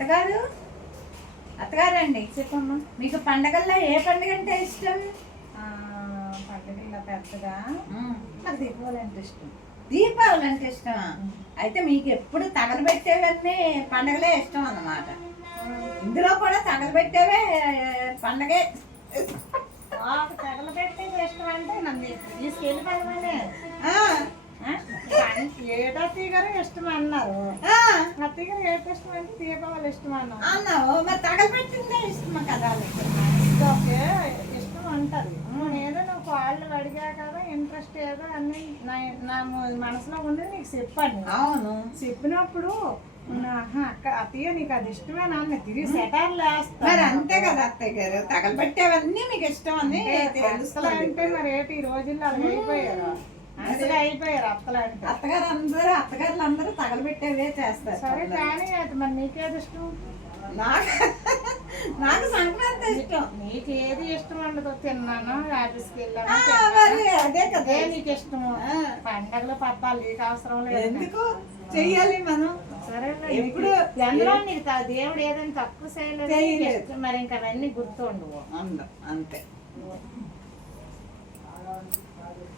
అత్తగారు అత్తగారండి, చెప్పమ్మా. మీకు పండగల్లో ఏ పండుగ అంటే ఇష్టం? పండుగల్లో పెద్దగా నాకు దీపావళి అంటే ఇష్టం. దీపావళి అంటే ఇష్టమా? అయితే మీకు ఎప్పుడు తగలబెట్టేవన్నీ పండగలే ఇష్టం అన్నమాట. ఇందులో కూడా తగలబెట్టేవే పండగే. తగలబెట్టేది ఇష్టం అంటే నన్ను తీసుకెళ్ళి పడమనే ఏటో తీగరు ఇష్టం అన్నారు. ఆ తీగరు ఏటో ఇష్టం అంటే దీపావళి ఇష్టం అన్నావు, మరి తగలబెట్టిందే ఇష్టమా కదా? ఓకే ఇష్టం అంటది. ఏదో నువ్వు కాళ్ళు అడిగా కదా, ఇంట్రెస్ట్ ఏదో అన్ని నా మనసులో ఉండేది నీకు చెప్పాను. అవును, చెప్పినప్పుడు అత్తయ్య నీకు అది ఇష్టమే నాన్న తిరిగి సెటార్లు వేస్తా. మరి అంతే కదా అత్తయ్య గారు, తగలబెట్టేవన్నీ మీకు ఇష్టం అని తెలుస్తుంది. అంటే మరి ఏంటి ఈ రోజుల్లో అలా అయిపోయారు, అసలు అయిపోయారు అత్తలు అంటే. అత్తగారులు అందరూ తగలబెట్టేవే చేస్తారు. సరే కానీ అది మరి నీకేది ఇష్టం? నాకు సంక్రాంతి ఇష్టం. నీకు ఏది ఇష్టం ఉండదు. తిన్నాను, ఆఫీస్కి వెళ్ళాను, అదే కదా నీకు ఇష్టము. పండగలు పబ్బాలు నీకు అవసరం లేదు, ఎందుకు చెయ్యాలి మనం? సరే ఎప్పుడు అందులో నీకు దేవుడు ఏదైనా తక్కువ చేయలేదు, మరి ఇంకా అవన్నీ గుర్తుండవు. అంతే.